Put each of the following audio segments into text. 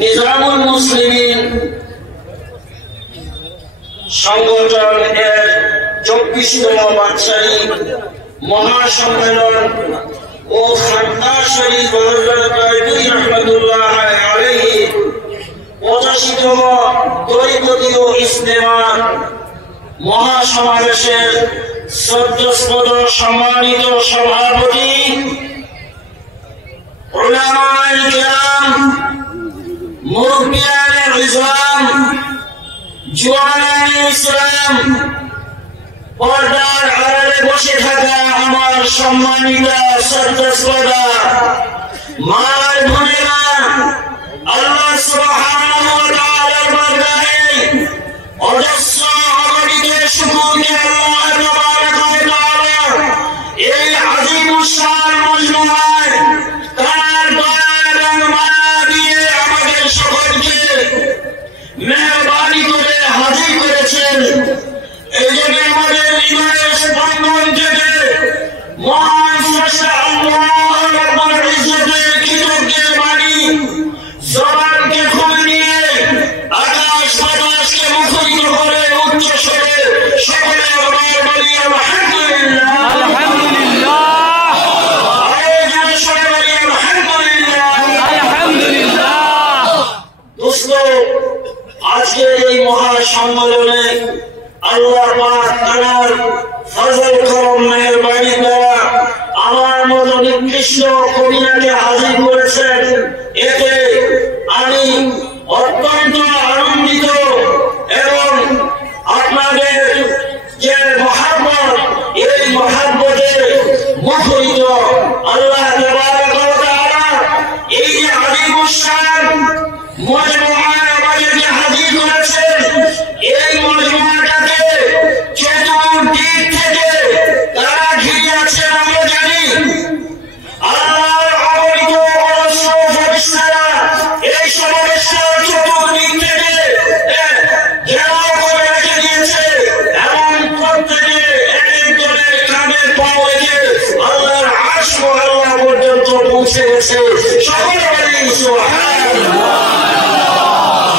নিজামুল মুসলিমিন সংগঠন এর 24তম বাৎসরিক মহাসম্মেলন ও খানকা শরীফ রহমতুল্লাহ আলাইহি 85তম তরিকতীয় ইজতেমার মহাসমাবেশের শ্রদ্ধাস্পদ সম্মানিত সভাপতি উলামায়ে কিরাম, মুরব্বিয়ানে ইসলাম, জওয়ানায়ে ইসলাম, পর্দার আড়ালে বসে থাকা আমার সম্মানিত শ্রদ্ধাস্পদ মা বোনেরা, আল্লাহ সুবহানাহু ওয়া তাআলার দরবারে অজস্র অগণিত শুকরিয়া আল্লাহ তাবারাক ওয়া তাআলা এই আযীম শান মজমুআয় তার দয়া এবং মায়া দিয়ে আমাদের সকলকে মেহরবানি করে হাজির করেছেন। এই জন্য আমাদের হৃদয়ের স্পন্দন থেকে মহান স্রষ্টা আল্লাহ রাব্বুল ইজ্জতের কৃতজ্ঞের বাণী জবানকে খুলে নিয়ে আকাশ বাতাসকে মুখরিত করে উচ্চ স্বরে সকলে আবার বলি আলহামদুলিল্লাহ, আলহামদুলিল্লাহ, আরেকজন স্বরে বলি আলহামদুলিল্লাহ, আলহামদুলিল্লাহ। দোস্ত, আজকের এই মহা সম্মেলনে আল্লাহ পাক তার ফজল করম মেহেরবানি দ্বারা আমার মতো নিকৃষ্ট কবিয়াকে হাজির করেছেন। এতে আমি অত্যন্ত আনন্দিত এবং আপনাদের যে মহাব্বত, এই মহাব্বতে মুখরিত। আল্লাহ তাবারাক ওয়া তাআলা এই যে আযীমুশ শান মজমুআয় আমাদেরকে হাজির করেছেন, এই মজমুআটাকে চতুর্দিক থেকে তারা ঘিরে আছেন আমরা জানি। আল্লাহর অগণিত অজস্র ফেরেশতারা এই সমাবেশের চতুর্দিক থেকে ঘেরাও করে রেখে দিয়েছে এবং প্রত্যেকে এক একজনের কাঁধে পাও রেখে আল্লাহর আরশ মুআল্লা পর্যন্ত পৌঁছে গেছে। সকলে বলি সুবহানাল্লাহ।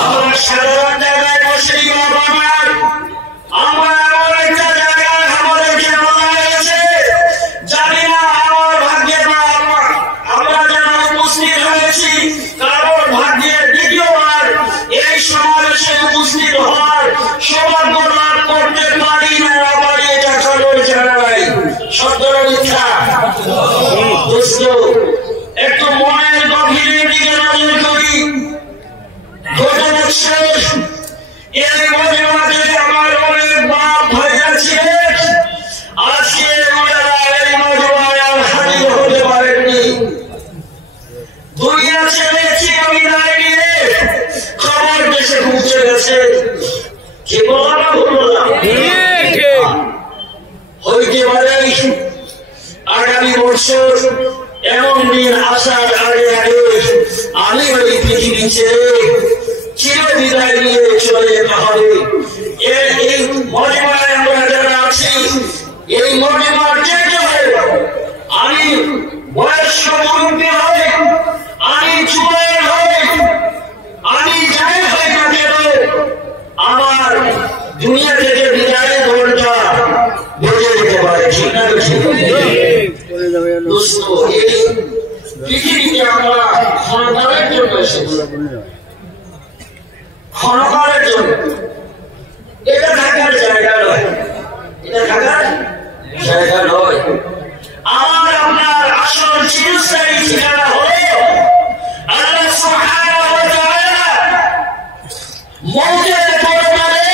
আমরা সাধারণ জায়গায় বসে আমরা এমন একটা জায়গায় আমাদেরকে আল্লাহ এনেছে, জানি না আমার ভাগ্যে বা আমরা যারা উপস্থিত হয়েছি কারোর ভাগ্যে দ্বিতীয়বার এই সমাবেশে উপস্থিত হওয়ার সৌভাগ্য লাভ করতে পারি না পারি, এটা কারোর জানা নাই। সত্য না মিথ্যা? দোস্ত, একটু মনের গভীরের দিকে নজর করি। গত বছর এই মজমুআতে আমার অনেক বাপ ভাইরা ছিলেন, আজকে ওনারা এই মজমুআয় আর হাজির হতে পারেননি। দুনিয়া ছেড়ে চিরবিদায় নিয়ে খবর দেশে পৌঁছে গেছে। কি বলা বললাম? হইতে পারে আগামী বছর এমন দিন আসার আগে আগে আমি ওই পৃথিবী ছেড়ে চিরবিদায় নিয়ে চলে যেতে হবে। এই মজমুআয় আমরা যারা আছি, এই মজমুআর যে কেউ, আমি বয়স্ক মুরব্বী হই, আমি যুবক হই, আমি যাই হই না কেন, আমার দুনিয়া থেকে বিদায়ের ঘন্টা বেজে যেতে পারে। ঠিক না? দোস্ত, এই পৃথিবীতে আমরা ক্ষণকালের জন্য এসেছি, ক্ষণকালের জন্য। এটা থাকার জায়গা নয়, এটা থাকার জায়গা নয়। আমার আপনার আসল চিরস্থায়ী ঠিকানা হলো আল্লাহ সুবহানাহু ওয়া তাআলা মওতের পরকালে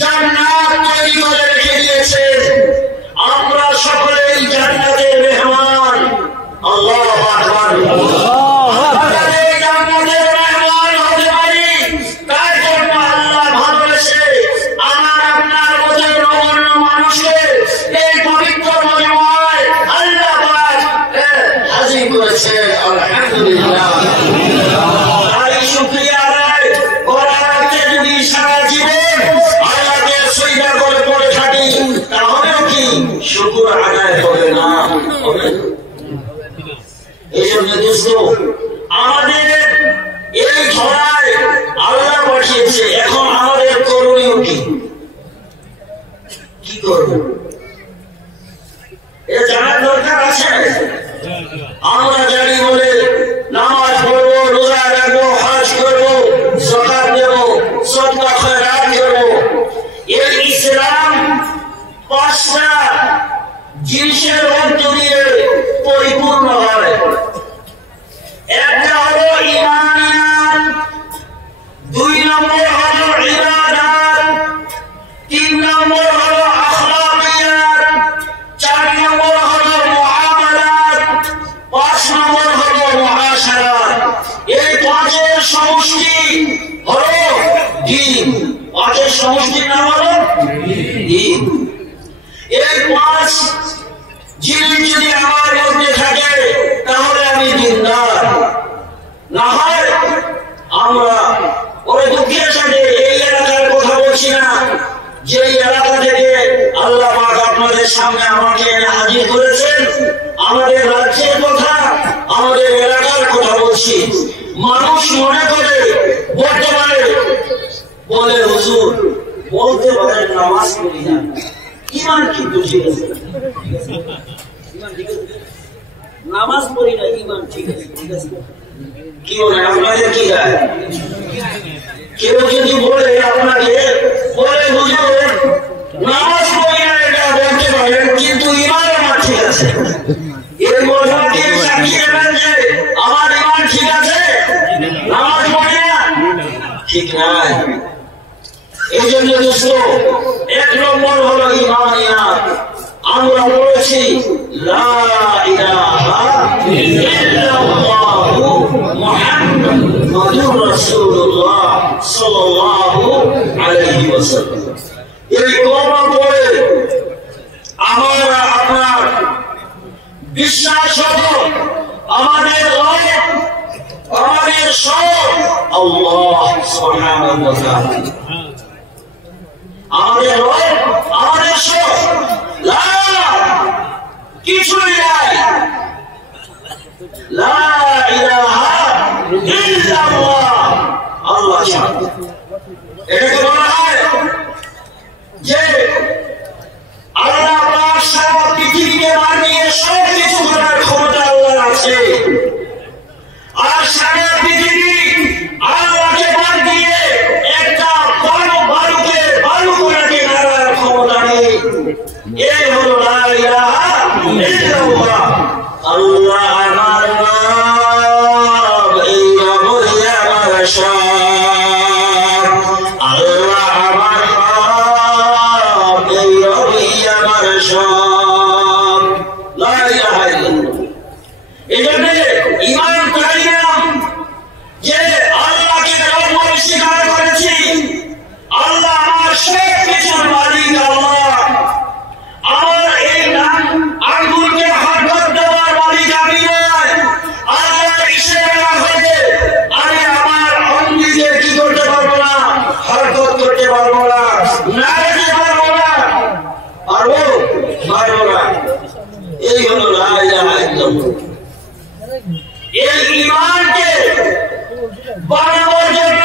জান্নাত তৈরি করে রেখে দিয়েছেন। আমরা সকলেই জান্নাতের মেহমান। আল্লাহু আকবার। আলহামদুলিল্লাহ। আর শুকরিয়া আদায় করার যদি সারা জীবন আল্লাহকে সিজদা করে পড়ে থাকি, তাহলেও কি শুকর আদায় হবে না? এই জন্য দোস্ত, আমাদের হলো দিন। পাঁচের সমষ্টির নাম হলো দিন। এই পাঁচ জিনিস যদি আমার মধ্যে থাকে তাহলে আমি দিনদার। না হয় আমরা ওই দুঃখের সাথে এই এলাকার কথা বলছি না, যে এলাকা থেকে আল্লাহ পাক আপনাদের সামনে আমাকে হাজির করেছেন, আমাদের রাজ্যের কথা, আমাদের এলাকার কথা বলছি। মানুষ মনে করে বর্তমানে বলে হুজুর বলতে পারেন নামাজ পড়ি না, ইমান কিন্তু ঠিক আছে, নামাজ পড়ি না ইমান ঠিক আছে, ঠিক আছে। কি বলে আপনাদের কি গায়? কেউ যদি বলে আপনাকে বলে হুজুর নামাজ পড়ি না এটা বলতে পারেন কিন্তু ইমান আমার ঠিক আছে, এর মধ্যে সাক্ষী দেবেন যে আমার ইমান ঠিক আছে, নামাজ পড়ি না ঠিক নাই। এই জন্য দোস্ত এক নম্বর হলো ইমানিয়াত। আমরা বলেছি লা ইলাহা ইল্লাল্লাহু মুহাম্মাদুর রাসূলুল্লাহ সাল্লাল্লাহু আলাইহি ওয়াসাল্লাম। এই কলমা পড়ে আমরা আপনার বিশ্বাস হলো আমাদের রব, আমাদের সব আল্লাহ সুবহানাহু ওয়া তাআলা। আমাদের রব, আমাদের সব, কিছুই নাই। লা ইলাহা ইল্লাল্লাহ, আল্লাহ ছাড়া। এটাকে বলা হয় যে আল্লাহ পাক সারা পৃথিবীকে বানিয়ে সব কিছু করার ক্ষমতা আল্লাহর আছে। আর সারা পৃথিবী আল্লাহকে বাদ দিয়ে একটা বালুকে বালু করে নাড়ার ক্ষমতা নেই। এই হলো লা ইলাহা ইল্লাল্লাহ। আল্লাহ আমার রব, এই রবই আমার সব। আল্লাহ আমার রব, এই রবই আমার সব। লা ইলাহা ইল্লাল্লাহ। এই জন্য ঈমান করিলাম যে আল্লাহকে রব বলে স্বীকার করেছি। আল্লাহ আমার সব কিছুর মালিক। আল্লাহ আমার এই আঙ্গুলকে হরকত দেওয়ার মালিক আমি নয়। আল্লাহর ইশারা হলে আমি আমার অঙ্গিকে কি করতে পারবো না, হরকত করতে পারবো না, নাড়াতে পারবো না, পারবো না। এই হলো লা ইলাহা ইল্লাল্লাহ। এই ঈমানকে বানানোর জন্য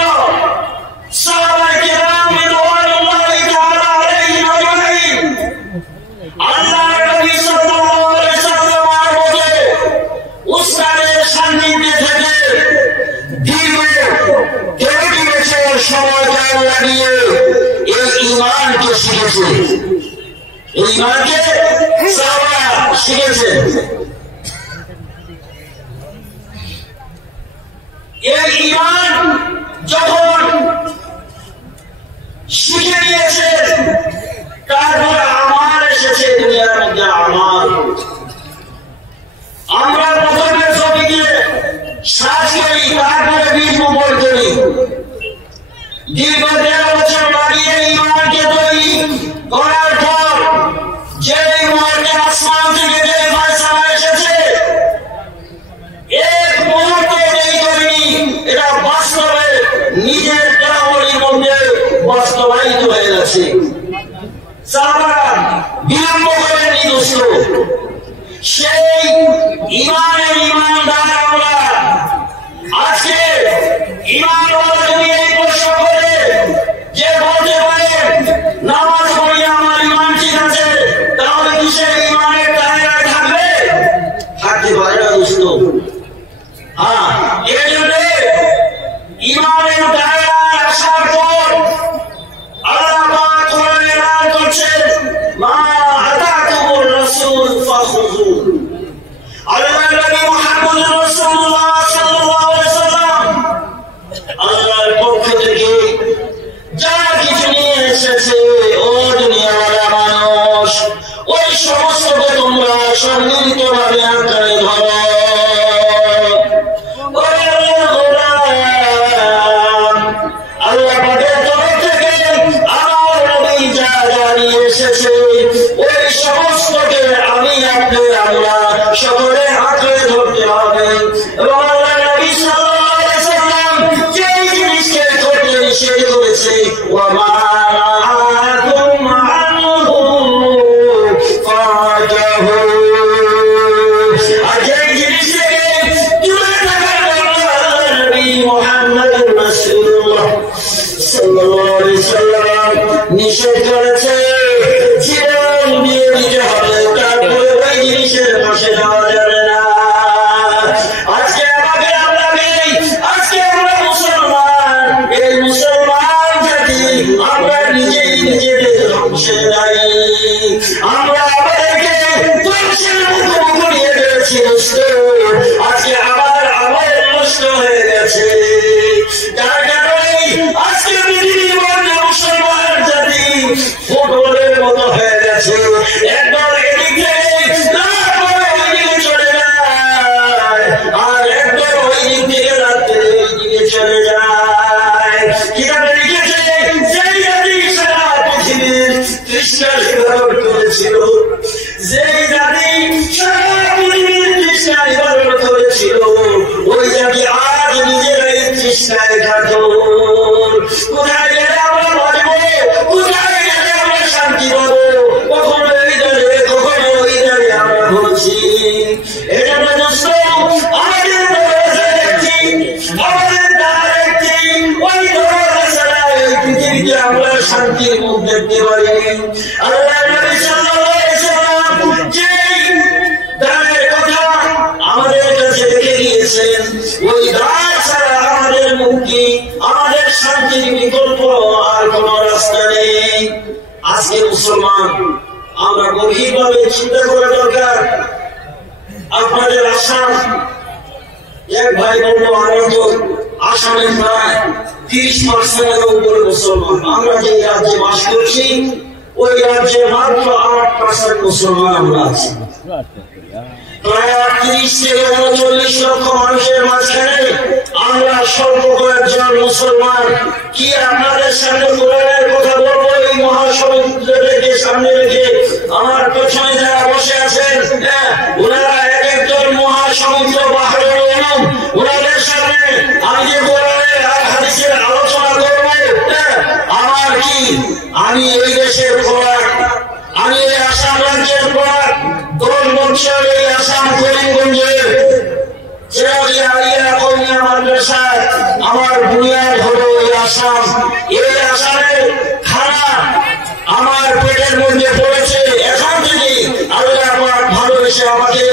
সাহাবায়ে কেরাম রাদিয়াল্লাহু তাআলা আলাইহিম আজমাইন আল্লাহর নবী সাল্লাল্লাহু আলাইহি ওয়াসাল্লামের মধ্যে উস্তাদের সান্নিধ্যে থেকে দীর্ঘ 30 বছর সময় লাগিয়ে এই ঈমানকে শিখেছে। এই ঈমানকে সাহাবা শিখেছে। এই ঈমান যখন শিখে নিয়েছে তারপরে আমার এসেছে দুনিয়ার মধ্যে আমার। আমরা প্রথমে জমিকে শ্বাস করি, তারপরে বীজ বপন করি। দীর্ঘ 13 বছর লাগিয়ে ঈমানকে তৈরি করার পর যে মুহূর্তে আসমান থেকে যে ফয়সালা এসেছে এক মুহূর্তে দেরি করিনি, এটা বাস্তবে নিজের দেহবলির মধ্যে বাস্তবায়িত হয়ে গেছে। সাহাবারা বিলম্ব করেননি দোস্ত। সেই ঈমানের ঈমানদার আমরা। আজকে ঈমানওয়ালা যদি এই প্রশ্ন করে যে বলতে পারে নামাজ পড়ি আমার ঈমান ঠিক আছে, তাহলে কি সে ঈমানের দায়রায় থাকবে? থাকতে পারে না দোস্ত। হ্যাঁ, এই জন্য ঈমানের দায়রায় আসার পর আল্লাহ পাক কোরআনে এলান করছেন মা আতাকুমুর রাসূল ফাখুযু। আল্লাহর নবী মুহাম্মদ রাসূলুল্লাহ সাল্লাল্লাহু আলাইহি ওয়াসাল্লাম আল্লাহর পক্ষ থেকে যা কিছু নিয়ে এসেছে ও দুনিয়াওয়ালা মানুষ, ওই সমস্তকে তোমরা সম্মিলিতভাবে আঁকড়ে ধরো। ওরে গোলাম وما نهاكم عنه فانتهوا أجل جلسك نبي محمد رسول الله صلى الله عليه وسلم নিষেধ করেছে জীবন দিয়ে দিতে হবে তারপরে ওই জিনিসের পাশে যাওয়া যাবে না আজকে আমাকে আজকে আমরা মুসলমান এই মুসলমান জাতি আমরা নিজেদের ধ্বংসে দায়ী আমরা আমাদেরকে ধ্বংসের মুখোমুখি নিয়ে ফেলেছি আজকে আমার আমল নষ্ট হয়ে গেছে তার কারণে আজকে পৃথিবীর মধ্যে মুসলমান জাতি ফুটবলের মতো হয়ে গেছে একদল এদিক থেকে ওই দিকে চলে যায় আর একদল ওই দিক থেকে রাত্রে ওই দিকে চলে যায় কিভাবে লিখেছে যেই জাতি সারা পৃথিবীর খ্রিস্টান ইবাদত করেছিল যেই জাতি সারা পৃথিবীর খ্রিস্টান ইবাদত করেছিল ওই জাতি আজ নিজেরাই খ্রিস্টান থাকো কোথায় গেলে আমরা বাঁচবো কোথায় গেলে আমরা শান্তি পাবো কখনো এই দলে কখনো ওই দলে আমরা বলছি এজন্য দোস্ত আমাদের দরজা দেখছি আমাদের দ্বার দেখছি ওই দরজা ছাড়া এই পৃথিবীতে আমরা শান্তির মুখ দেখতে পারি আল্লাহ নবী সাল্লাল্লাহু আলাইহি ওয়াসাল্লাম যেই দ্বারের কথা আমাদের কাছে রেখে গিয়েছেন ওই দ্বার ছাড়া আমাদের মুক্তি আমাদের শান্তির বিকল্প আর কোন রাস্তা নেই আজকে মুসলমান আমরা গভীরভাবে চিন্তা করা দরকার আপনাদের আসাম এক ভাই বলল আমরা তো আসামে প্রায় 30% উপরে মুসলমান আমরা যে রাজ্যে বাস করছি ওই রাজ্যে মাত্র 8% মুসলমান আমরা আছি প্রায় 38 থেকে 39 লক্ষ মানুষের মাঝখানে আমরা স্বল্প কয়েকজন মুসলমান কি আপনাদের সামনে কোরআনের কথা বলবো এই মহাসমুদ্রকে সামনে রেখে আমার পেছনে যারা বসে আছেন ওনারা এক একজন মহাসমুদ্র বাহরের অনুম ওনাদের সামনে আমি যে কোরআনের আর হাদিসের আলোচনা করবো আমার কি আমি এই দেশের খোরাক আমি এই আসাম রাজ্যের খোরাক 10 বছর এই আসাম করিমগঞ্জের আমার বুনিয়াদ হলো এই আসাম এই আসামের খানা আমার পেটের মধ্যে পড়েছে এখন থেকে আল্লাহ পাক ভালোবেসে আমাকে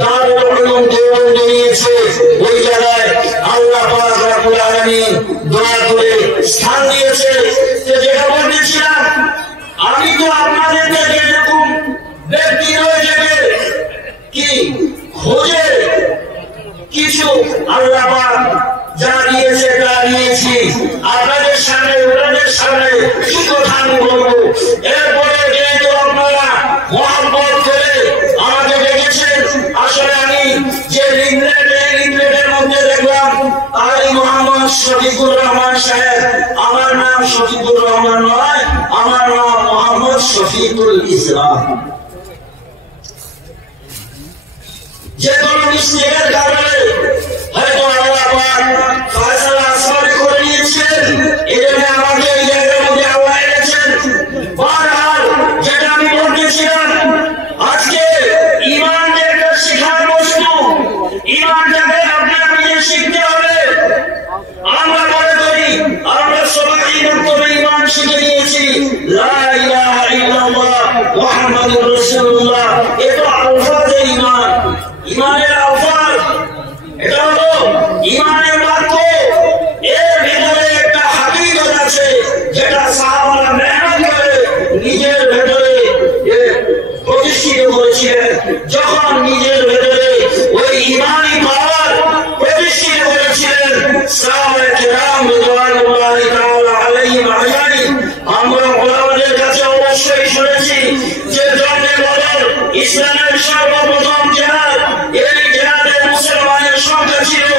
দারুল উলুম দেওবন্দে নিয়েছে ওই জায়গায় আল্লাহ পাক রব্বুল আলামিন দয়া করে স্থান দিয়েছে যেটা বলতেছিলাম আমি তো আপনাদের থেকে এরকম ব্যক্তি রয়েছে কি খোঁজে কিছু আল্লাহ পাক যা দিয়েছে তা নিয়েছি আপনাদের সামনে ওনাদের সামনে কি কথা আমি বলবো এরপরে যেহেতু আপনারা মহব্বত করে আমাকে দেখেছেন আসলে আমি যে লিংলেটের মধ্যে দেখলাম আলী মোহাম্মদ শফিকুর রহমান সাহেব আমার নাম শফিকুর রহমান নয় আমার নাম মোহাম্মদ শফিকুল ইসলাম যে কোনো মিস্টেকের কারণে হয়তো আল্লাহ পাক ফয়সালা আসমানে করে নিয়েছেন এজন্য আমাকে এই জায়গার মধ্যে আল্লাহ এনেছেন বারবার যেটা আমি বলতেছিলাম আজকে ঈমান যে একটা শিখার বস্তু ঈমানটাকে আপনাকে শিখতে হবে আমরা মনে করি আমরা সবাই নতুন ঈমান শিখে নিয়েছি লা ইলাহা ইল্লাল্লাহ মুহাম্মাদুর রাসূলুল্লাহ এটা আলফাজে ঈমান ঈমানের আলফাজ এটা হলো ঈমানের বাক্য এর ভিতরে একটা হাকিকত আছে যেটা সাহাবারা মেহনত করে নিজের ভেতরে প্রতিষ্ঠিত করেছিলেন যখন নিজের ভেতরে ওই ঈমানি পাওয়ার প্রতিষ্ঠিত করেছিলেন সাহাবায়ে কেরাম রাদিয়াল্লাহু তাআলা আলাইহিম আজমাইন আমরা ওলামাদের কাছে অবশ্যই শুনেছি যে জঙ্গে বদর ইসলামের সর্বপ্রথম জিহাদ এই জিহাদে মুসলমানের সংখ্যা ছিল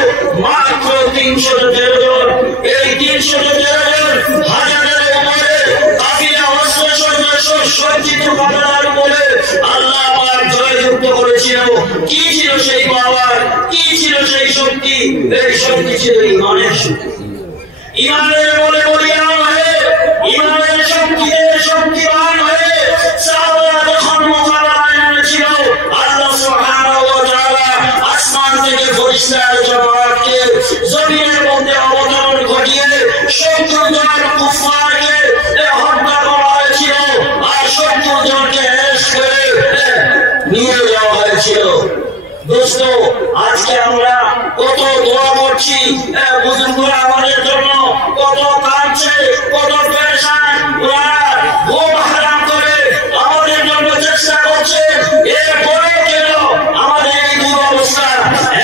মাত্র 313 জন এই 313 জন হাজারের উপরে কাফিলা অস্ত্র সজ্জিত কাফেলার উপরে আল্লাহ পাক জয়যুক্ত করেছিল কি ছিল সেই পাওয়ার কি ছিল সেই শক্তি এই শক্তি ছিল ঈমানের শক্তি ঈমানের বলে বলি আমরা শক্তিমান হয়ে সাহাবারা যখন মোকাবেলায় নেমেছিল, আল্লাহ সুবহানাহু ওয়া তাআলা আসমান থেকে ফেরেশতার জামাতকে জমিনের মধ্যে অবতরণ ঘটিয়ে 70 জন কুফারকে হত্যা করা হয়েছিল আর 70 জনকে অ্যারেস্ট করে নিয়ে যাওয়া হয়েছিল। দোস্ত, আজকে আমরা কত দোয়া করছি, বুজুর্গরা আমাদের জন্য কত কাঁদছে, কত পেরেশান, ঘুম হারাম করে আমাদের জন্য চেষ্টা করছে, এরপরে কেন আমাদের এই দুরবস্থা?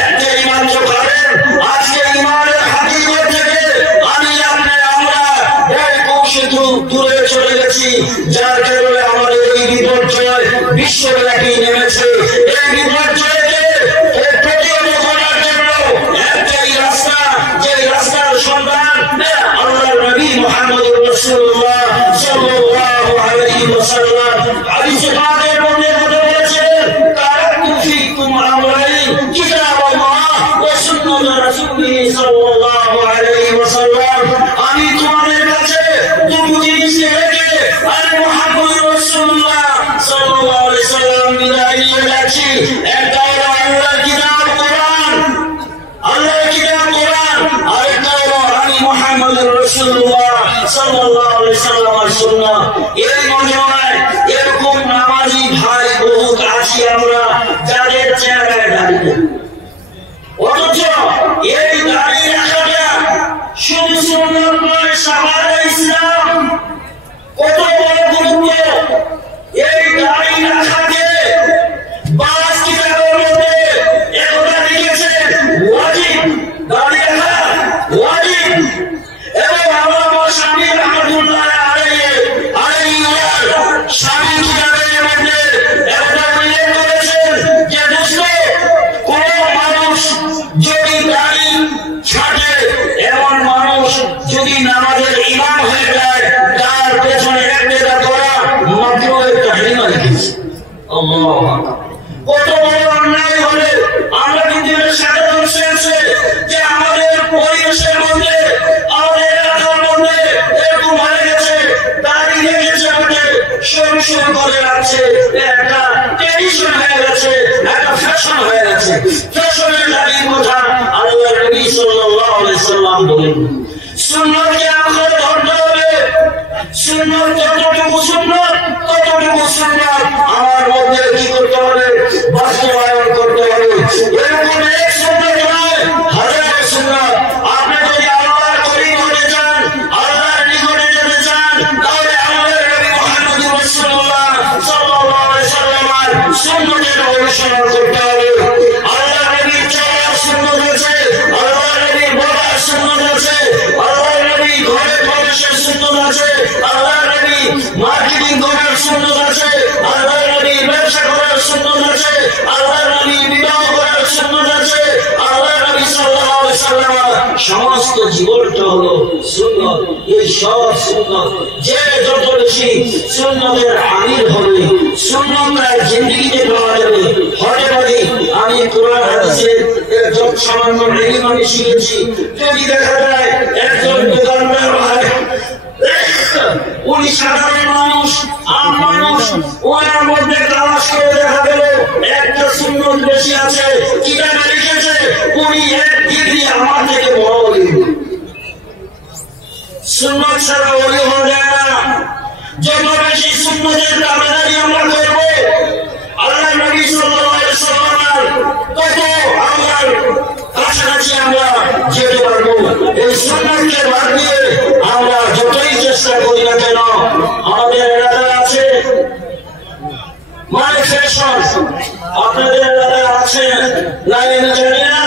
একটাই মাত্র কারণ, আজকে ইমানের হাকিকত থেকে আমরা দূরে চলে গেছি, যার কারণে আমাদের এই বিপর্যয় বিশ্বব্যাপী নেমেছে। এই বিপর্যয়কে প্রতিহত করার জন্য একটাই রাস্তা, যে রাস্তার সন্ধান আল্লাহর নবী মুহাম্মদুর রাসূলুল্লাহ সাল্লাল্লাহু আলাইহি ওয়াসাল্লাম হাদিসে পাকের মধ্যে বলেছেন, তারাকতু ফীকুম আমরাইন কিতাবাল্লাহ ওয়া সুন্নাত রাসূলিহি সাল্লাল্লাহু আলাইহি ওয়াসাল্লাম। আমি তোমাদের কাছে দুটো জিনিস রেখে আর মুহাম্মদুর রাসূলুল্লাহ সাল্লাল্লাহু আলাইহি ওয়াসাল্লাম বিদায় নিয়ে যাচ্ছি। একটা হলো আল্লাহর কিতাব কোরআন, আল্লাহর কিতাব কোরআন, আর একটা হলো আমি মুহাম্মদুর রাসূলুল্লাহ সাল্লাল্লাহু আলাইহি ওয়াসাল্লামের সুন্নাহ। এই মজমায় এরকম নামাজি ভাই বহুত আছি আমরা, যাদের চেহারায় দাঁড়িয়ে, অথচ এই দাঁড়িয়ে রাখাটা শুধু সুন্নাত নয়, সাহাবা ইসলাম কত বড় গুরুত্ব। এই দাঁড়িয়ে রাখাকে বাস কিতাবের মধ্যে একথা লিখেছে ওয়াজিব, দাঁড়িয়ে রাখা ওয়াজিব। এবং আল্লামা শামী রাহমাতুল্লাহ আলাইহি শামী কিতাবের মধ্যে একথা উল্লেখ করেছেন যে দোস্ত, কোন মানুষ যদি দাড়ি ছাড়ে, এমন মানুষ যদি নামাজের ইমাম হয়ে যায়, তার পেছনে একটা করা মাকরুহের তাহরিমা লিখেছে। আল্লাহু আকবার! কত বড় অন্যায় হলে আমরা কিন্তু এর সাথে দর্শাচ্ছে যে আমাদের পরিবেশের মধ্যে, আমাদের এলাকার মধ্যে এরকম হয়ে গেছে, দাড়ি রেখেছে বলে শুরু করে রাখছে, একটা ট্রেডিশন হয়ে গেছে, একটা ফ্যাশন হয়ে গেছে। ফ্যাশনের দাড়ির কথা আল্লাহর নবী সাল্লাল্লাহু আলাইহি ওয়াসাল্লাম বলেন। সুন্নাতকে আমরা ধরতে হবে, সুন্নাত যতটুকু সুন্নাত ততটুকু সুন্নাত আমার মধ্যে কি করতে হবে? বাস্তবায়ন করতে হবে। এরকম এক সুন্নাত নয়, হাজার সুন্নাত। আপনি যদি আল্লাহর করিম হতে চান, আল্লাহর নিকটে যেতে চান, তাহলে আল্লাহর নবী মুহাম্মদুর রাসূলুল্লাহ সাল্লাল্লাহু আলাইহি ওয়াসাল্লামের সুন্নাতের অনুসরণ করতে হবে। আল্লাহর নবীর চলার সুন্নাত আছে, আল্লাহর নবীর বলার সুন্নাত আছে, আল্লাহর নবী ঘরে প্রবেশের সুন্নাত আছে, আল্লাহর নবী মার্কেটিং করার সুন্নাত আছে, আল্লাহর নবী ব্যবসা করার সুন্নাত আছে, আল্লাহর নবী বিবাহ করার সুন্নাত আছে। আল্লাহর নবী সাল্লাল্লাহু আলাইহি ওয়াসাল্লাম সমস্ত জীবনটা হলো সুন্নাত। এই সব সুন্নাত যে যত বেশি সুন্নাতের আমির হবে, সুন্নাতের জিন্দেগিতে পাওয়া যাবে। হতে পারে আমি কোরআন হাদিসের যত সামান্য ইলম আমি শিখেছি, যদি দেখা যায় একজন দোকানদার হয়, উনি সাধারণ মানুষ, আম মানুষ, ওনার মধ্যে তালাশ করে দেখা গেল একটা সুন্নত বেশি আছে, কিতাবে লিখেছে উনি 1 ডিগ্রি আমার থেকে বড় ওলি। সুন্নত ছাড়া ওলি হওয়া যায় না। যত বেশি সুন্নতের দাবিদারি আমরা করব, আল্লাহর নবী সাল্লাল্লাহু আলাইহি ওয়াসাল্লামের তত আল্লাহর কাছাকাছি আমরা যেতে পারবো। এই সুন্নতকে বাদ দিয়ে আমরা যতই চেষ্টা করি না কেন, আমাদের এলাকায় আছে মাই ফ্যাশন, আপনাদের এলাকায় আছে না জানি না,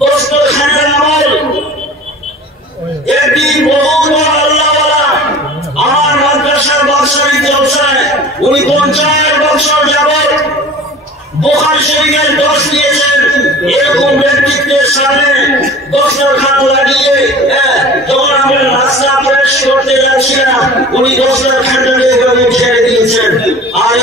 দস্তরখানের আমল। একদিন বহু আল্লাহওয়ালা আমার মাদ্রাসার বাৎসরিক জলসায় উনি 50 বছর যাবত বুখারী শরীফের দর্শ দিয়েছেন। এরকম ব্যক্তিত্বের সামনে দস্তরখানা লাগিয়ে যখন আমরা নাস্তা পেশ করতে যাচ্ছিলাম, উনি দস্তরখানাটাকে ছেড়ে দিয়েছেন। আর